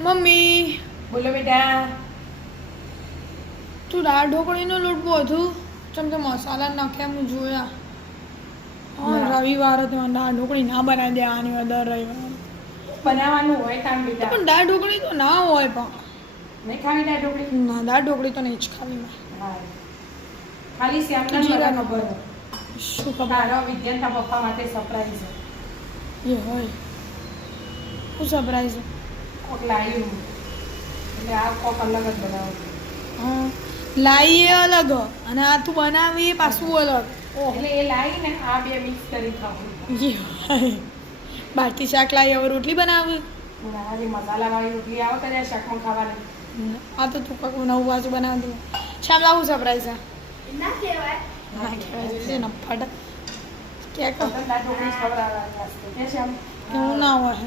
Mummy. બોલો બેટા. તું દાળ ઢોકળીનો લોટ બધું ચમ તો મસાલા નાખ્યા હું જોયા. હા રવિવાર મને દાળ ઢોકળી ના બનાવી દે આની વાર દર રવિવાર. બનાવવાનું હોય કામ બેટા. પણ દાળ ઢોકળી તો ના હોય પણ. નહીં ખાવી દાળ ઢોકળી ના દાળ ઢોકળી તો નહીં જ ખાવી મેં. ખાલી શ્યામના તું જીરા ખબર શું ખબર? તારો વિદ્યાંતા પપ્પા માટે સરપ્રાઈઝ છે. એ હોય. શું સરપ્રાઈઝ કોક લાવ્યું એટલે આ કોક અલગ જ બનાવું. હા લાવીએ અલગ અને આ તું બનાવી એ પાછું અલગ. એટલે એ લાઈ ને આ બે મિક્સ કરી ખાવું. એ બાટી શાક લાવી હવે રોટલી બનાવી. મસાલા વાળી રોટલી આવે કદાચ શાકમાં ખાવાની. આ તો તું કંઈક નવું પાછું બનાવ દઉં શામ લાવું સરપ્રાઈઝ ના કહેવાય. ના કહેવાય છે ને ફટ કે કહો ના હોય.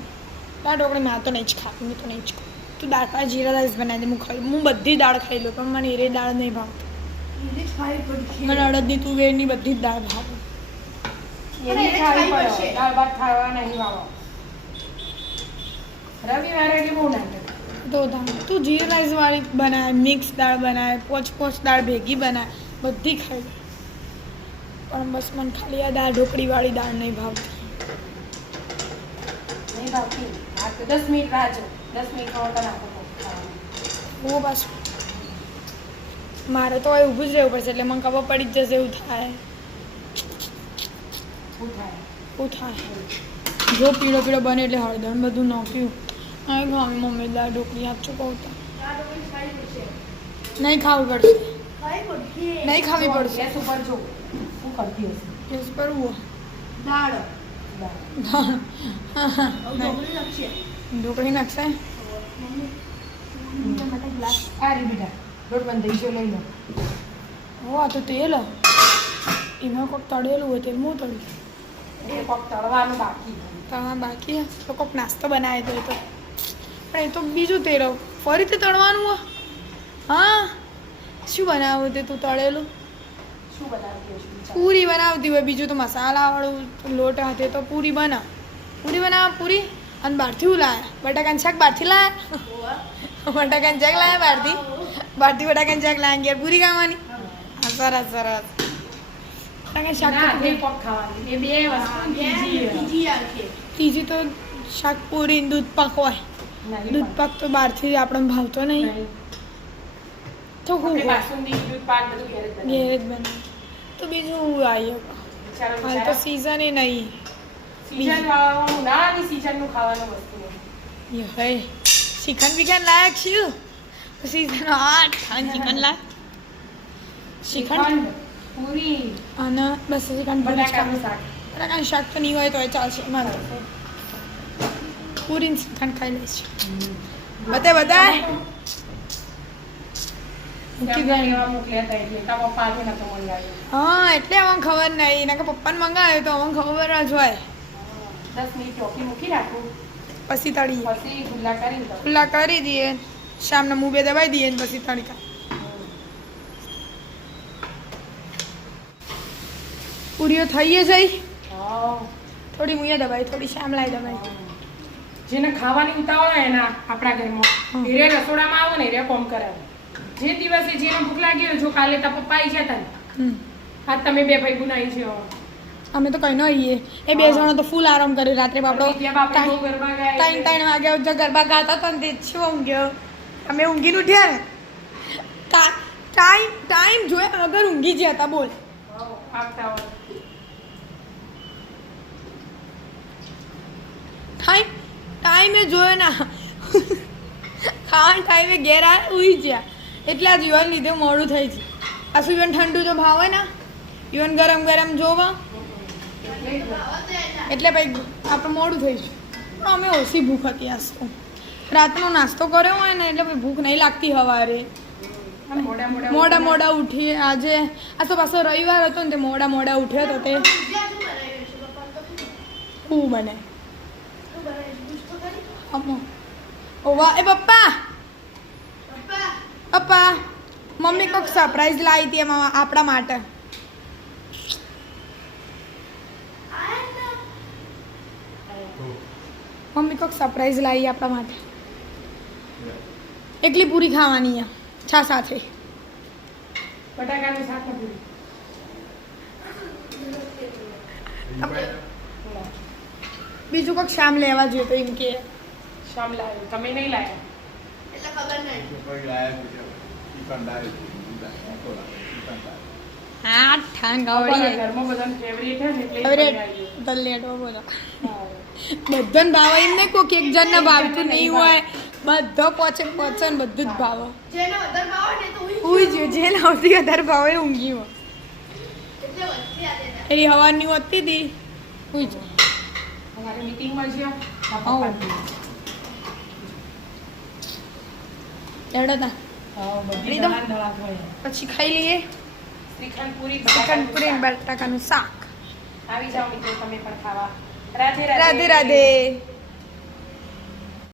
દાળ ઢોકળી મેં તો નહીં જ ખાતી મેં તો નહીં જ ખાઉં તું દાળ પાસે જીરા રાઈસ બનાવી દે હું ખાઈ હું બધી દાળ ખાઈ લઉં પણ મને એરે દાળ નહીં ભાવતી. મને અડદની તુવેરની બધી જ દાળ ભાવે. દાળ ભાત ખાવા નહીં રવિવારે એટલે બહુ તો તું જીરા રાઈસ વાળી બનાવે મિક્સ દાળ બનાવે પોચ પોચ દાળ ભેગી બનાવે બધી ખાઈ લે. પણ બસ મને ખાલી આ દાળ ઢોકળી વાળી દાળ નહીં ભાવતી. નહીં ભાવતી? હા દસ મિનિટ રાહ જો દસ મિનિટ ખાવા નાખો તો ખાવાનું. હું પાછું. મારે તો હવે ઊભું જ રહેવું પડશે એટલે મને ખબર પડી જ જશે એવું થાય. એવું થાય. જો પીળો પીળો બને એટલે હળદર બધું નાખ્યું. અહીં ખાવી મમ્મી દાળ ઢોકળી આપજો કહું તો. નહીં ખાવું પડશે. નહીં ખાવી પડશે. ગેસ ઉપર જો. શું કરતી હશે? ગેસ પર દાળ દાળ. હવે ઢોકળી નાખશે? આ રે બેટા રોટ બંધ થઈ ગયો લઈ લો હો તો તેલ એમાં કોઈક તળેલું હોય તેલ હું તળ્યું એ કોક તળવાનું બાકી તળવા બાકી તો કોઈક નાસ્તો બનાવી દો તો. પણ એ તો બીજું તેલ ફરીથી તળવાનું હો? હા? શું બનાવું તે તું તળેલું શું બનાવતી હશે વિચાર. પૂરી બનાવતી હોય બીજું તો મસાલાવાળું લોટ હાથે તો પૂરી બનાવ પૂરી બનાવ પૂરી? અને બહારથી હું લાયા બટાકાનું શાક બહારથી લાયા. બટાકાનું શાક લાયા બહારથી. બહારથી બટાકાનું શાક લાયા ગયા પૂરી ખાવાની. સરસ સરસ. બટાકાનું શાક ત્રીજી તો શાક પૂરી દૂધ પાક હોય. દૂધ પાક તો બહારથી આપણને ભાવતો નહીં. તો હું બાસુંદી, દૂધ પાક બધું ઘેર જ બનાવીએ. ઘેર જ બનાવ તો બીજું હું આવી હાલ તો સીઝન એ નહીં. સીઝન વાળાનું ના ની સીઝનનું ખાવાનું વસ્તુ નહીં. હે. ચિકન બિકન લાયક છું? સીઝન આઠ ખાન ચિકન લાયક? ચિકન પૂરી. અને બસ ચિકન બટાકાનું શાક. બટાકાનું શાક તો નહીં હોય તો ચાલશે. મારે પૂરી ચિકન ખાઈ લઈશ. બધે બતાય તેમને એવા મોકલ્યા હતા એટલે તારા પપ્પા આજે નતો મળી આવ્યો. હા એટલે અમને ખબર નહીં એના કે પપ્પાને મંગાવ્યો તો અમને ખબર જ હોય. દસ મિનિટ ચોકી મૂકી રાખું. પછી તળી. પછી ગુલ્લા કરી ખુલ્લા કરી દઈએ. શામના મું બે દબાઈ દઈએ ને પછી તડકા પૂરીઓ થઈએ જઈ થોડી મુયા દબાઈ થોડી શામ લાઈ દબાઈ જેને ખાવાની ઉતાવળ હોય એના આપણા ઘરમાં. હીરે રસોડામાં આવો ને રે કોમ કરાવે. જે દિવસે જેને ભૂખ લાગી હોય જો કાલે તા પપ્પા આવી જતા ને તમે બે ભાઈ ગુનાઈ છે અમે તો કઈ ન આવીએ એ બે જણો તો ફૂલ આરામ કરે. રાત્રે બાપડો ત્રણ ગરબા ત્રણ વાગ્યા સુધી ગરબા ગાતા હતા ને તે જ શું ઊંઘ્યો? અમે ઊંઘીને ઉઠ્યા ને. ટાઈમ ટાઈમ જોયા અગર ઊંઘી ગયા હતા બોલ. હા, ટાઈમ ટાઈમે જોયો ના. ખાવાના ટાઈમે ઘેર આવે ઉઈ ગયા. એટલે જ યુવાન લીધે મોડું થાય છે. આ શું ઇવન ઠંડુ તો ભાવે ને? ઇવન ગરમ ગરમ જોવા. એટલે ભાઈ આપણે મોડું થઈ છે પણ અમે ઓછી ભૂખ હતી આજ રાતનો નાસ્તો કર્યો હોય ને એટલે ભાઈ ભૂખ નહીં લાગતી સવારે મોડા મોડા ઉઠીએ. આજે આ તો પાછો રવિવાર હતો ને તે મોડા મોડા ઉઠ્યો તો તે. શું બને? ઓવા એ પપ્પા! પપ્પા મમ્મી કોઈક સરપ્રાઈઝ લાવી હતી એમાં આપણા માટે. મમ્મી કોઈક સરપ્રાઈઝ લાવી આપણા માટે. એકલી પૂરી ખાવાની આ છા સાથે. બટાકાનું શાક પૂરી. બીજું કોઈક શામ લેવા જોઈએ તો એમ કે. શામ લાવ્યું. તમે નહીં લાવ્યા? એટલે ખબર નહીં. હા ઠાંગ આવડી ઘરમાં બધાને ફેવરેટ છે ને એટલે બોલો. બધાને ભાવે એમ નહીં કોઈક એક જણને ભાવતું નહીં હોય. બધો પોચન પોચે ને બધું જ ભાવો. જેને વધારે ભાવે ને તો ઉઈ જો જે લાવતી વધારે ભાવે ઊંઘી હોય એની હવાની હોતી હતી ઉઈ જો અમારે મીટિંગમાં જ્યાં આવો. તા હા, બધી લીધો? દલાલ દલાલ હોય. પછી ખાઈ લઈએ શ્રીખંડ પૂરી બટાકાનું પૂરી શાક. બટાકાનું શાક આવી જાઓ મિત્રો તમે પણ ખાવા રાધે રાધે રાધે